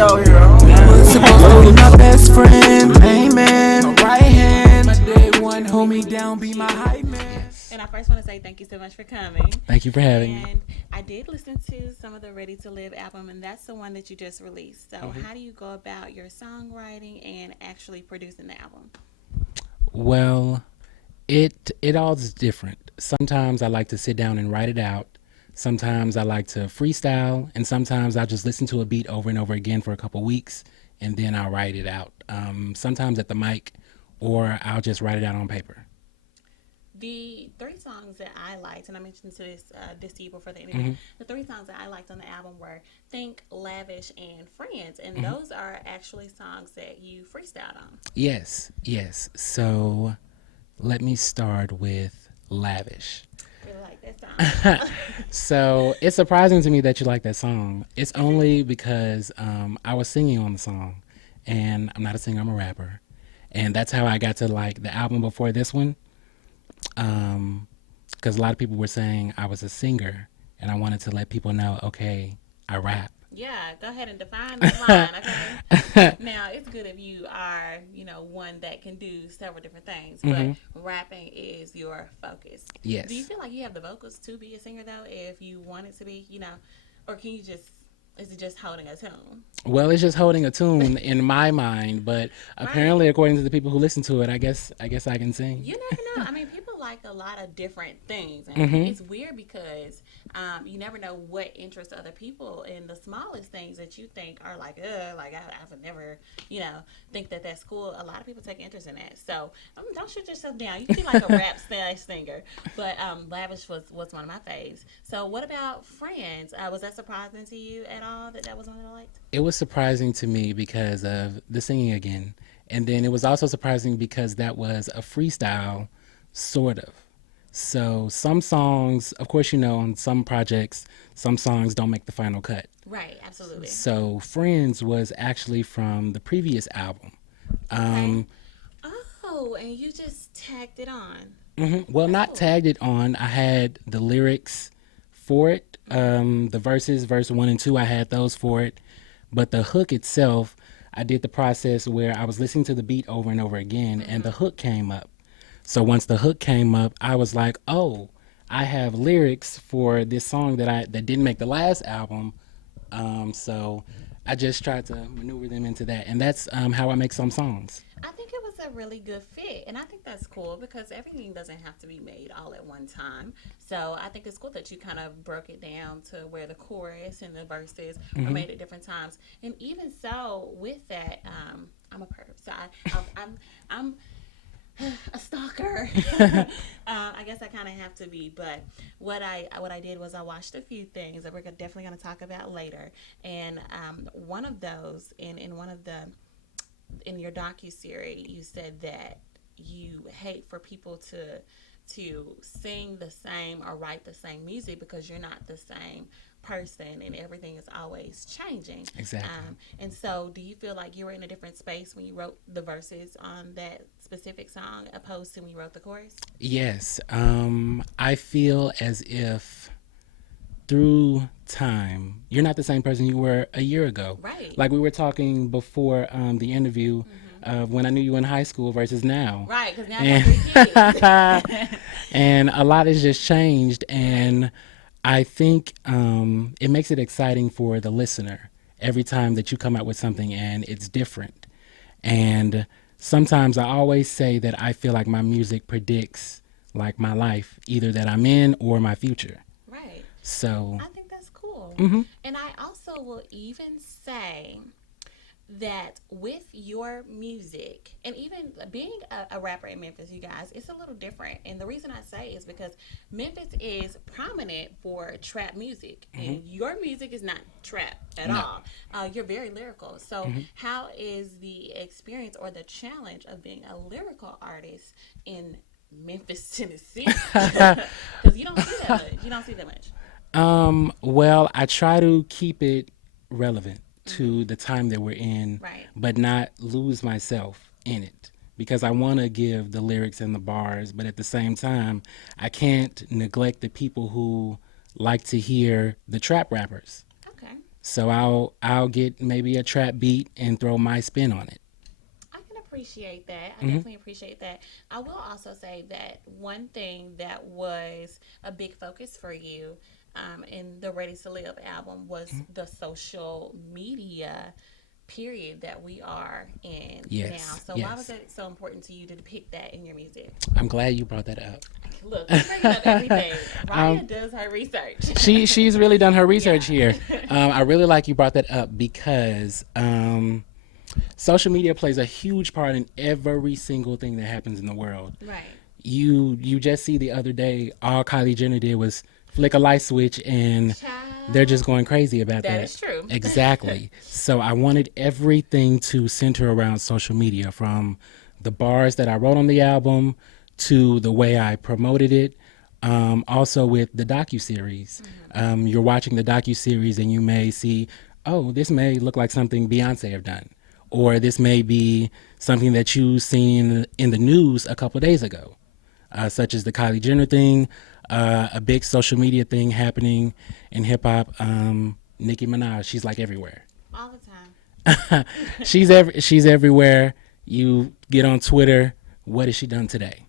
out here. Was supposed to be my best friend, main man, my right hand. My day one, hold me down, be my hype man. Yes. And I first want to say thank you so much for coming. Thank you for having me. And I did listen to some of the Ready to Live album, and that's the one that you just released. So, how do you go about your songwriting and actually producing the album? Well, it all is different. Sometimes I like to sit down and write it out. Sometimes I like to freestyle, and sometimes I just listen to a beat over and over again for a couple weeks, and then I'll write it out. Sometimes at the mic, or I'll just write it out on paper. The three songs that I liked, and I mentioned this to you before the interview, the three songs that I liked on the album were Think, Lavish, and Friends. And those are actually songs that you freestyled on. Yes, yes. So let me start with Lavish. I really like that song. So it's surprising to me that you like that song. It's only because I was singing on the song, and I'm not a singer, I'm a rapper. And that's how I got to like the album before this one. Because a lot of people were saying I was a singer, and I wanted to let people know, okay, I rap. Yeah, go ahead and define the line, okay? Now, it's good if you are, one that can do several different things, but rapping is your focus. Yes. Do you feel like you have the vocals to be a singer, though, if you wanted to be, or can you just, is it just holding a tune? Well, it's just holding a tune in my mind, but apparently, according to the people who listen to it, I guess I can sing. You never know. I mean, people like a lot of different things, and it's weird because you never know what interests other people. And the smallest things that you think are like I would never, think that that's cool. A lot of people take interest in that. So don't shoot yourself down. You can be like a rap singer, but Lavish was one of my faves. So what about Friends? Was that surprising to you at all that was one that I liked? It was surprising to me because of the singing again. And then it was also surprising because that was a freestyle, sort of. So some songs, of course, on some projects, some songs don't make the final cut. Right, absolutely. So Friends was actually from the previous album. Okay. Oh, and you just tagged it on. Well, not tagged it on. I had the lyrics for it. The verses, verse 1 and 2, I had those for it. But the hook itself, I did the process where I was listening to the beat over and over again, and the hook came up. So once the hook came up, I was like, oh, I have lyrics for this song that didn't make the last album. So I just tried to maneuver them into that. And that's how I make some songs. I think it was a really good fit, and I think that's cool because everything doesn't have to be made all at one time. So I think it's cool that you kind of broke it down to where the chorus and the verses were made at different times. And even so, with that, I'm a perv, so I'm a stalker. I guess I kind of have to be, but what I did was I watched a few things that we're definitely going to talk about later, and one of those in your docuseries, you said that you hate for people to sing the same or write the same music because you're not the same person and everything is always changing. Exactly. And so do you feel like you were in a different space when you wrote the verses on that specific song opposed to when you wrote the chorus? Yes. I feel as if through time, you're not the same person you were a year ago. Right. Like we were talking before the interview of when I knew you in high school versus now. Right, because now I got 3 kids. And a lot has just changed, and I think it makes it exciting for the listener every time that you come out with something and it's different. And sometimes I always say that I feel like my music predicts like my life, either that I'm in or my future. Right. So I think that's cool. And I also will even say that with your music, and even being a rapper in Memphis, you guys, it's a little different. And the reason I say is because Memphis is prominent for trap music, and your music is not trap at all. You're very lyrical. So how is the experience or the challenge of being a lyrical artist in Memphis, Tennessee? Because you don't see that much. Well, I try to keep it relevant to the time that we're in, Right. but not lose myself in it, because I want to give the lyrics and the bars, but at the same time, I can't neglect the people who like to hear the trap rappers. Okay. So I'll get maybe a trap beat and throw my spin on it. I can appreciate that. I Hmm. definitely appreciate that. I will also say that one thing that was a big focus for you in the Ready to Live album was the social media period that we are in now. Yes, So why was yes. it so important to you to depict that in your music? I'm glad you brought that up. Look, we bringing up everything. um, Raya does her research. she's really done her research Yeah. here. I really like you brought that up because social media plays a huge part in every single thing that happens in the world. Right. You just see the other day, all Kylie Jenner did was flick a light switch, and they're just Child. going crazy about That that. is true. Exactly. So I wanted everything to center around social media, from the bars that I wrote on the album to the way I promoted it. Also with the docu series, you're watching the docu series and you may see, oh, this may look like something Beyonce have done, or this may be something that you seen in the news a couple of days ago, such as the Kylie Jenner thing, a big social media thing happening in hip hop. Nicki Minaj, she's like everywhere. All the time. She's everywhere. You get on Twitter, what has she done today?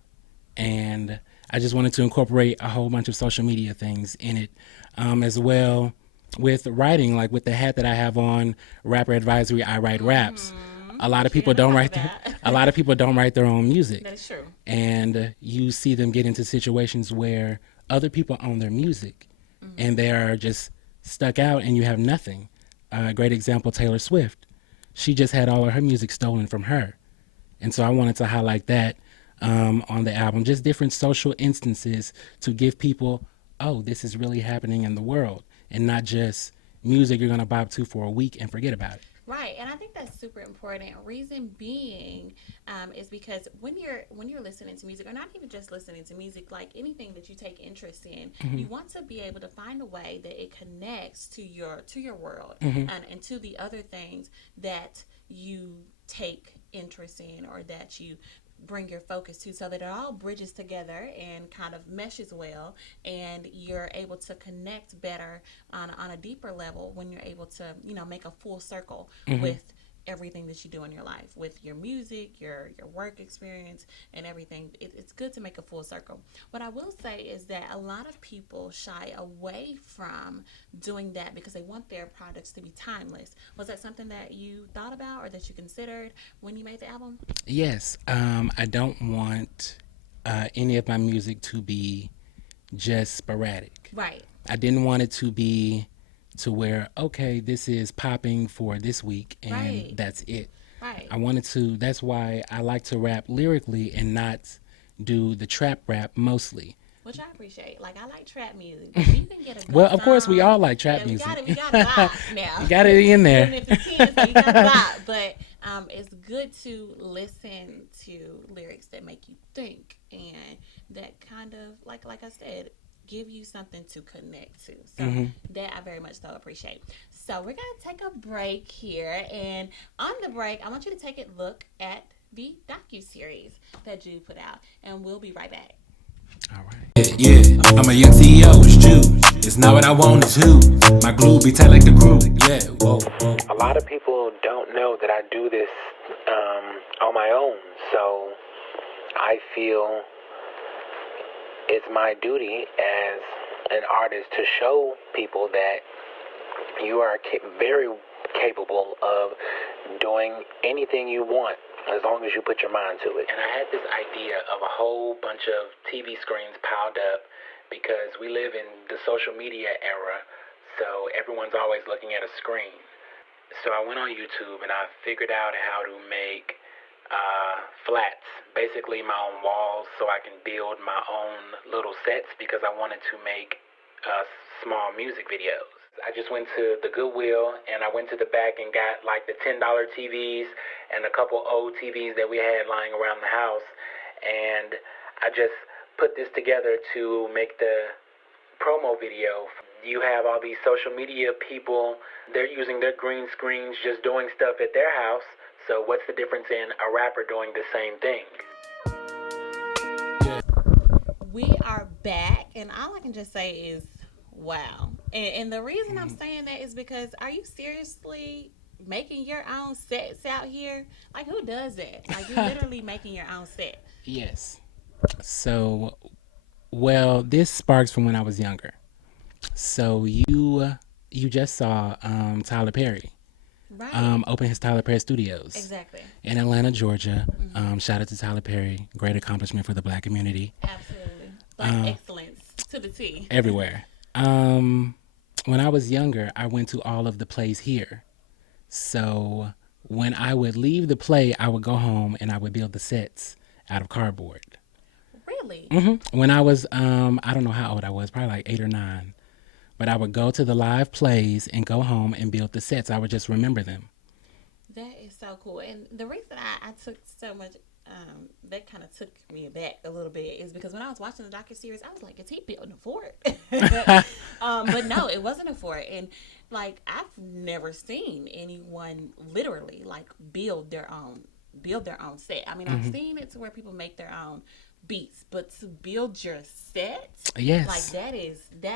And I just wanted to incorporate a whole bunch of social media things in it, as well with writing, like with the hat that I have on, rapper advisory. I write raps. A lot of She people got on don't top of write. that. A lot of people don't write their own music, That is true. and you see them get into situations where other people own their music, and they are just stuck out, and you have nothing. A great example: Taylor Swift. She just had all of her music stolen from her, and so I wanted to highlight that on the album, just different social instances to give people, oh, this is really happening in the world, and not just music you're gonna bop to for a week and forget about it. Right, and I think that's super important. Reason being is because when you're listening to music, or not even just listening to music, like anything that you take interest in, Hmm. you want to be able to find a way that it connects to your world, Hmm. and to the other things that you take interest in, or that you bring your focus to, so that it all bridges together and kind of meshes well, and you're able to connect better on a deeper level when you're able to, make a full circle Hmm. with everything that you do in your life, with your music, your work experience, and everything. It's good to make a full circle. What I will say is that a lot of people shy away from doing that because they want their products to be timeless. Was that something that you thought about or that you considered when you made the album? Yes, I don't want any of my music to be just sporadic. Right. I didn't want it to be to where, okay, this is popping for this week and Right. that's it. Right. I wanted to, that's why I like to rap lyrically and not do the trap rap mostly. Which I appreciate. Like, I like trap music, but you can get a good Well, of course, we song. all like trap Yeah, we music. got it. We got a lot now. You got it in Even there. if it's 10, so you got a lot. But it's good to listen to lyrics that make you think, and that kind of, like I said, give you something to connect to. So Hmm. that I very much so appreciate. So we're gonna take a break here, and on the break, I want you to take a look at the docu series that you put out, and we'll be right back. All right. Yeah, I'm a young CEO, it's Jew. It's not what I want, it's who. My glue be tight like the crew. Yeah, whoa, whoa. A lot of people don't know that I do this on my own. So I feel it's my duty as an artist to show people that you are very capable of doing anything you want as long as you put your mind to it. And I had this idea of a whole bunch of TV screens piled up because we live in the social media era, so everyone's always looking at a screen. So I went on YouTube and I figured out how to make flats, basically my own walls, so I can build my own little sets because I wanted to make small music videos. I just went to the Goodwill and I went to the back and got like the $10 TVs and a couple old TVs that we had lying around the house, and I just put this together to make the promo video. You have all these social media people, they're using their green screens just doing stuff at their house. So what's the difference in a rapper doing the same thing? We are back, and all I can just say is, wow. And the reason I'm saying that is because are you seriously making your own sets out here? Like, who does that? Like, you're literally making your own set. Yes. So, well, this sparks from when I was younger. So you just saw Tyler Perry Right. open his Tyler Perry Studios Exactly. in Atlanta, Georgia. Hmm. Shout out to Tyler Perry, great accomplishment for the Black community Absolutely. Black excellence to the T. everywhere. Um, when I was younger, I went to all of the plays here. So when I would leave the play, I would go home and I would build the sets out of cardboard. Really? When I was, I don't know how old I was, probably like 8 or 9. But I would go to the live plays and go home and build the sets. I would just remember them. That is so cool. And the reason I took so much, that kind of took me back a little bit is because when I was watching the docuseries, I was like, is he building a fort? But no, it wasn't a fort. And like, I've never seen anyone literally like build their own set. I mean, I've seen it to where people make their own beats, but to build your set, like Yes. that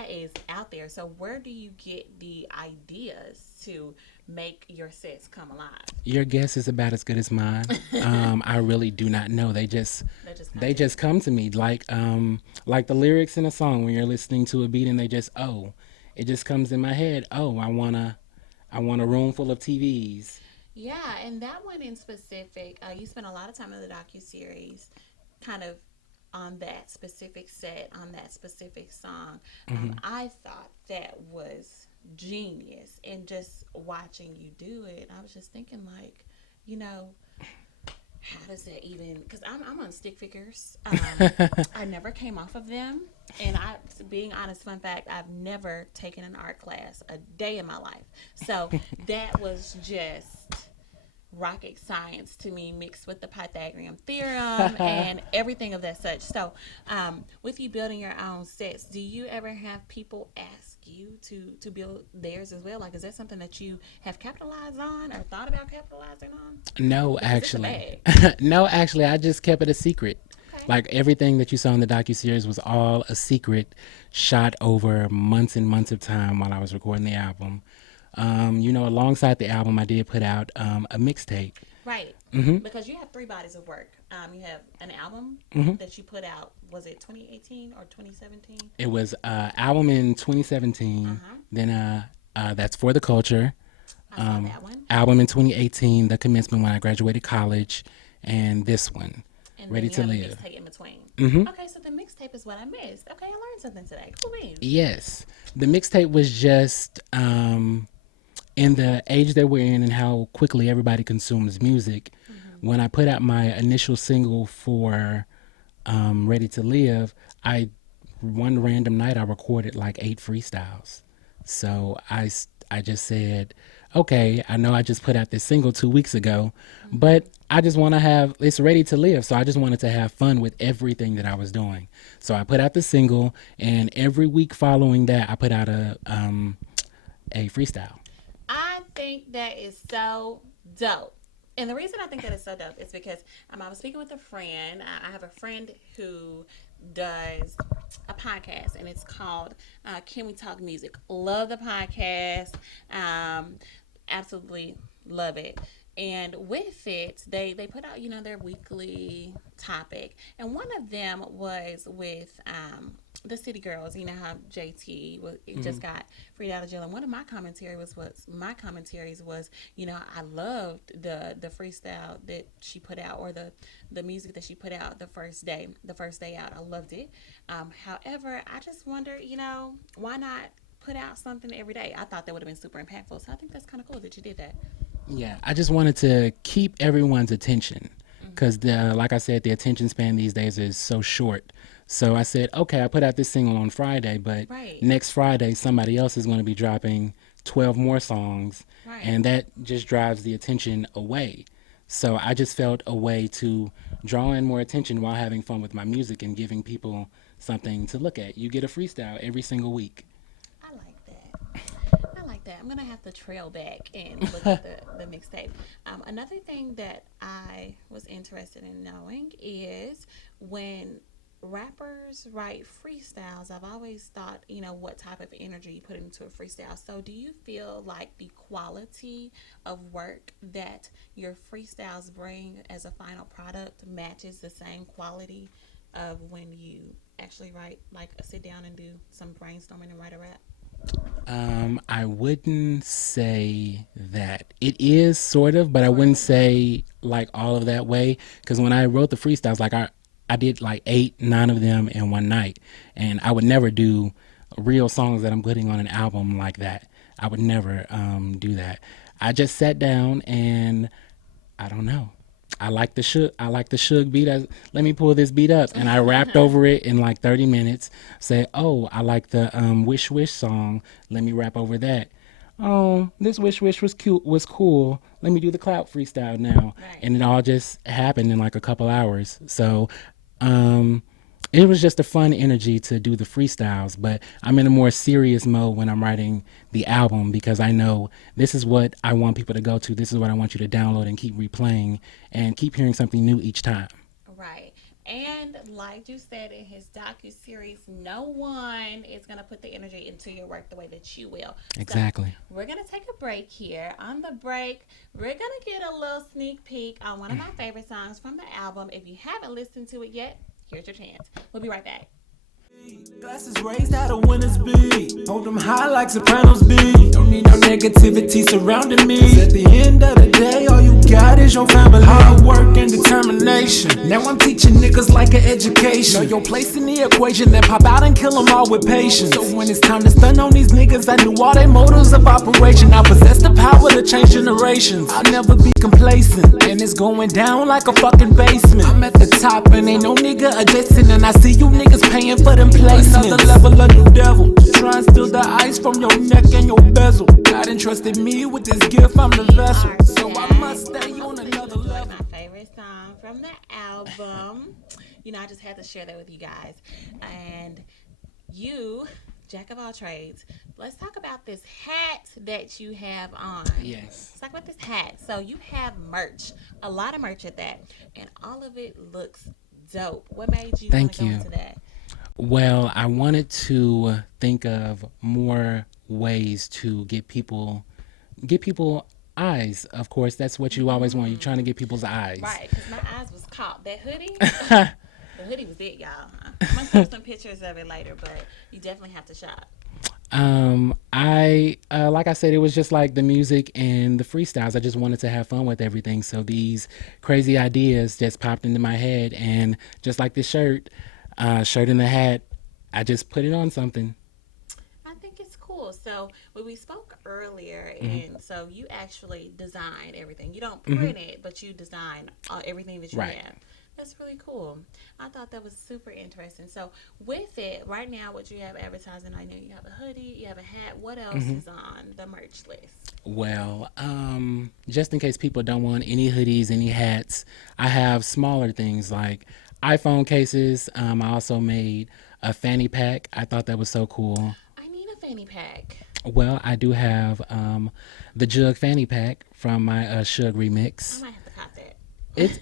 is out there. So where do you get the ideas to make your sets come alive? Your guess is about as good as mine. I really do not know. That just come They to you. just come to me like the lyrics in a song when you're listening to a beat and they just it just comes in my head. Oh, I want a room full of TVs. Yeah, and that one in specific, you spent a lot of time in the docu series, kind of on that specific set, on that specific song. I thought that was genius, and just watching you do it, I was just thinking like, you know, how does that even? Because I'm on stick figures. I never came off of them, and being honest, fun fact, I've never taken an art class a day in my life. So that was just rocket science to me, mixed with the Pythagorean theorem and everything of that such. So, with you building your own sets, do you ever have people ask you to build theirs as well? Like, is that something that you have capitalized on or thought about capitalizing on? No, Because it's a actually. bag. No, actually, I just kept it a secret. Okay. Like everything that you saw in the docuseries was all a secret, shot over months and months of time while I was recording the album. Alongside the album, I did put out a mixtape. Right. Because you have three bodies of work. You have an album that you put out. Was it 2018 or 2017? It was album in Uh 2017. huh. Then that's For the Culture. I saw that one. Album in 2018, The Commencement when I graduated college, and this one, And then Ready you to have a Live. mixtape in between. Hmm. Okay, so the mixtape is what I missed. Okay, I learned something today. Cool beans. Yes, the mixtape was just in the age that we're in and how quickly everybody consumes music. When I put out my initial single for Ready to Live, one random night I recorded like 8 freestyles. So I just said, okay, I know I just put out this single 2 weeks ago, but I just want to have it's ready to live. So I just wanted to have fun with everything that I was doing. So I put out the single, and every week following that, I put out a freestyle. I think that is so dope. And the reason I think that is so dope is because I was speaking with a friend. I have a friend who does a podcast, and it's called Can We Talk Music? Love the podcast. Um, Absolutely love it. And with it, they put out, their weekly topic. And one of them was with the City Girls. You know how JT just got freed out of jail. And one of my commentaries was, I loved the freestyle that she put out, or the music that she put out the first day out. I loved it. However, I just wonder, why not put out something every day? I thought that would have been super impactful. So I think that's kind of cool that you did that. Yeah, I just wanted to keep everyone's attention because, like I said, the attention span these days is so short. So I said, okay, I put out this single on Friday, but Right. next Friday somebody else is going to be dropping 12 more songs, Right. and that just drives the attention away. So I just felt a way to draw in more attention while having fun with my music and giving people something to look at. You get a freestyle every single week. I like that. I like that. I'm gonna have to trail back and look at the mixtape. Another thing that I was interested in knowing is when rappers write freestyles, I've always thought, what type of energy you put into a freestyle. So, do you feel like the quality of work that your freestyles bring as a final product matches the same quality of when you actually write, like sit down and do some brainstorming and write a rap? I wouldn't say that. It is sort of, but I wouldn't say like all of that way. Because when I wrote the freestyles, like I did like 8, 9 of them in one night, and I would never do real songs that I'm putting on an album like that. I would never do that. I just sat down and I don't know. I like the Suge beat. Let me pull this beat up, and I rapped over it in like 30 minutes. Say, oh, I like the Wish Wish song. Let me rap over that. Oh, this Wish Wish was cute, was cool. Let me do the clout freestyle now, Right. and it all just happened in like a couple hours. So, um, it was just a fun energy to do the freestyles, but I'm in a more serious mode when I'm writing the album because I know this is what I want people to go to. This is what I want you to download and keep replaying and keep hearing something new each time. Right. And like you said in his docu series, no one is gonna put the energy into your work the way that you will. So Exactly. we're gonna take a break here. On the break, we're gonna get a little sneak peek on one of my favorite songs from the album. If you haven't listened to it yet, here's your chance. We'll be right back. Glasses raised out of winners be. Hold them high like Sopranos be. Don't need no negativity surrounding me. 'Cause at the end of the day, all you got is your family. Hard work and determination. Now I'm teaching niggas like an education. Know your place in the equation, then pop out and kill them all with patience. So when it's time to stun on these niggas, I knew all their motives of operation. I possess the power to change generations. I'll never be complacent, and it's going down like a fucking basement. I'm at the top and ain't no nigga adjacent, and I see you niggas paying for them placements. Another level of new devil, try and steal the ice from your neck and your bezel. God entrusted me with this gift, I'm the vessel, so I must stay on another level. My favorite song from the album. I just had to share that with you guys. And you, Jack of all trades, let's talk about this hat that you have on. Yes. Let's talk about this hat. So you have merch, a lot of merch at that, and all of it looks dope. What made you want Thank to go you. into that? Well, I wanted to think of more ways to get people eyes. Of course, that's what you always want. You're trying to get people's eyes. Right, because my eyes was caught. That hoodie, the hoodie was it, y'all. I'm gonna post some pictures of it later, but you definitely have to shop. I like I said, it was just like the music and the freestyles. I just wanted to have fun with everything. So these crazy ideas just popped into my head, and just like this shirt and the hat, I just put it on something. I think it's cool. So when we spoke earlier, Mm-hmm. and so you actually design everything. You don't Mm-hmm. print it, but you design everything that you Right. have. That's really cool. I thought that was super interesting. So with it, right now, what you have advertising, I know you have a hoodie, you have a hat. What else Mm-hmm. is on the merch list? Well, just in case people don't want any hoodies, any hats, I have smaller things like iPhone cases. I also made a fanny pack. I thought that was so cool. I need a fanny pack. Well, I do have the Jug fanny pack from my Suge I remix. might have to cop that.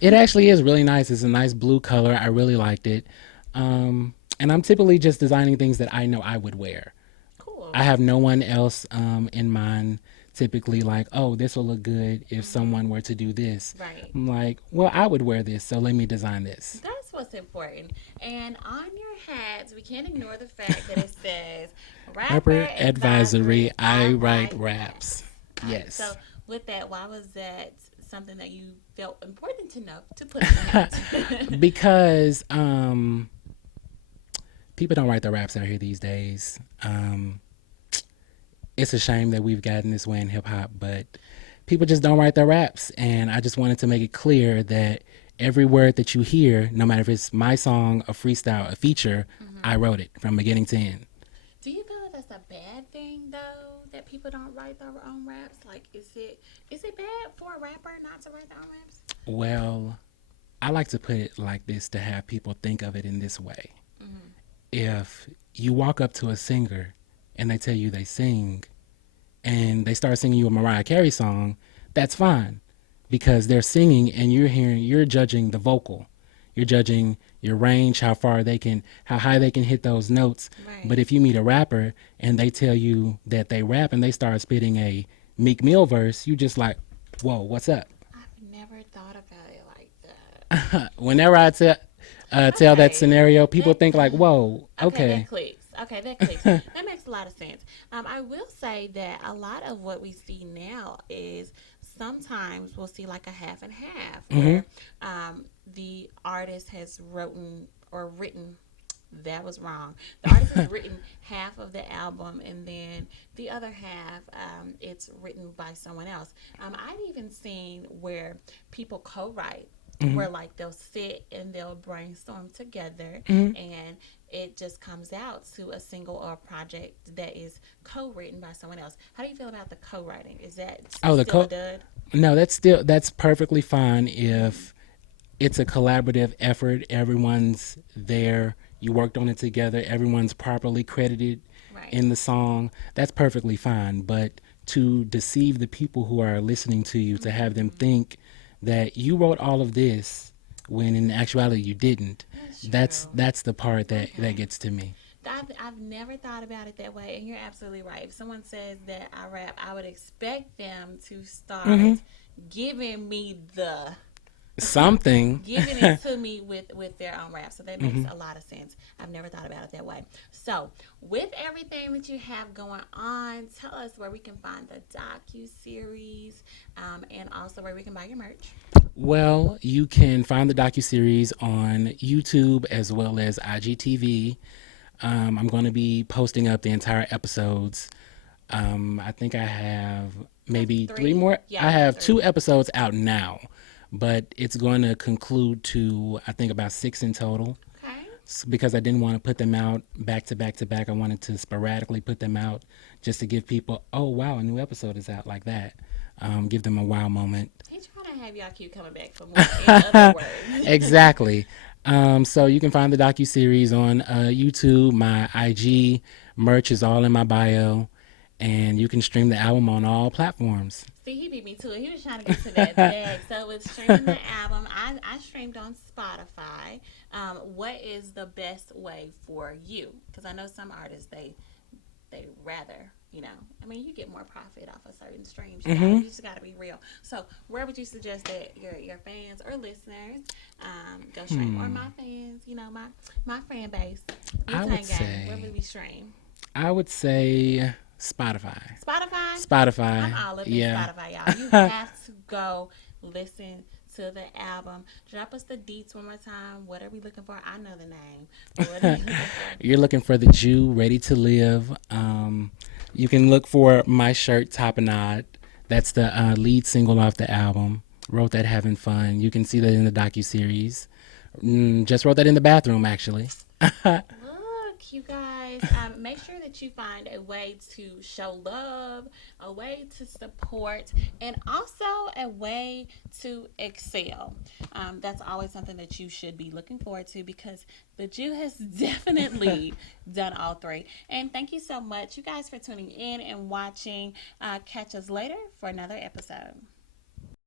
It actually is really nice. It's a nice blue color. I really liked it. And I'm typically just designing things that I know I would wear. Cool. I have no one else in mind. Typically, like, oh, this will look good if someone were to do this. Right. I'm like, well, I would wear this, so let me design this. That's what's important. And on your hats, we can't ignore the fact that it says Rapper advisory. I write raps. raps. Yes. So with that, why was that something that you felt important enough to put in the hat? Because people don't write the raps out here these days. It's a shame that we've gotten this way in hip hop, but people just don't write their raps. And I just wanted to make it clear that every word that you hear, no matter if it's my song, a freestyle, a feature, I wrote it from beginning to end. Do you feel like that's a bad thing though, that people don't write their own raps? Like, is it bad for a rapper not to write their own raps? Well, I like to put it like this to have people think of it in this way. If you walk up to a singer and they tell you they sing and they start singing you a Mariah Carey song, that's fine because they're singing and you're judging the vocal. you're judging your range, how high they can hit those notes. Right. But if you meet a rapper and they tell you that they rap and they start spitting a Meek Mill verse, you just like, whoa, what's up? I've never thought about it like that. Whenever I tell that Okay. scenario, people That think like, whoa, okay, that okay. clicks. Okay, that clicks. That makes a lot of sense. I will say that a lot of what we see now is sometimes we'll see like a half and half Hmm. where the artist has written that was wrong. The artist has written half of the album, and then the other half, it's written by someone else. I've even seen where people co-write, Hmm. where like they'll sit and they'll brainstorm together, Hmm. and it just comes out to a single or a project that is co-written by someone else. How do you feel about the co-writing? Is that Oh, still a dud? no, that's perfectly fine if it's a collaborative effort. Everyone's there. You worked on it together. Everyone's properly credited Right. in the song. That's perfectly fine. But to deceive the people who are listening to you, to have them think that you wrote all of this when in actuality you didn't, That's that's true. that's the part that Okay. gets to me. I've never thought about it that way, and you're absolutely right. If someone says that I rap, I would expect them to Hmm. start giving me the Something. giving it to me with their own rap. So that makes Hmm. a lot of sense. I've never thought about it that way. So with everything that you have going on, tell us where we can find the docu series, and also where we can buy your merch. Well, you can find the docuseries on YouTube as well as IGTV. I'm going to be posting up the entire episodes. I think I have You have maybe three three? more. Yeah, I you have have two three. episodes out now, but it's going to conclude to, I think, about six in total. Okay. Because I didn't want to put them out back to back to back. I wanted to sporadically put them out just to give people, oh, wow, a new episode is out like that. Give them a wow moment. He's trying to have y'all keep coming back for more. In other words. Exactly. So you can find the docu series on YouTube. My IG merch is all in my bio, and you can stream the album on all platforms. See, he beat me to it. He was trying to get to that bag. So with streaming the album, I streamed on Spotify. What is the best way for you? Because I know some artists they rather, I mean, you get more profit off of certain streams. Hmm. You just got to be real. So where would you suggest that your fans or listeners go stream, or my fans, my fan base, Wu I Tang would Gang? Where say, would we stream? I would say Spotify. Spotify. I'm Spotify. all up in Yeah. Spotify, y'all. You have to go listen to the album. Drop us the deets one more time. What are we looking for? I know the name. But what are we looking for? You're looking for the Jew ready to live. You can look for my shirt, Tapenade. That's the lead single off the album. Wrote that having fun. You can see that in the docu series. Just wrote that in the bathroom, actually. Look, you guys, make sure that you find a way to show love, a way to support, and also a way to excel. That's always something that you should be looking forward to, because the Jew has definitely done all three. And thank you so much, you guys, for tuning in and watching. Catch us later for another episode.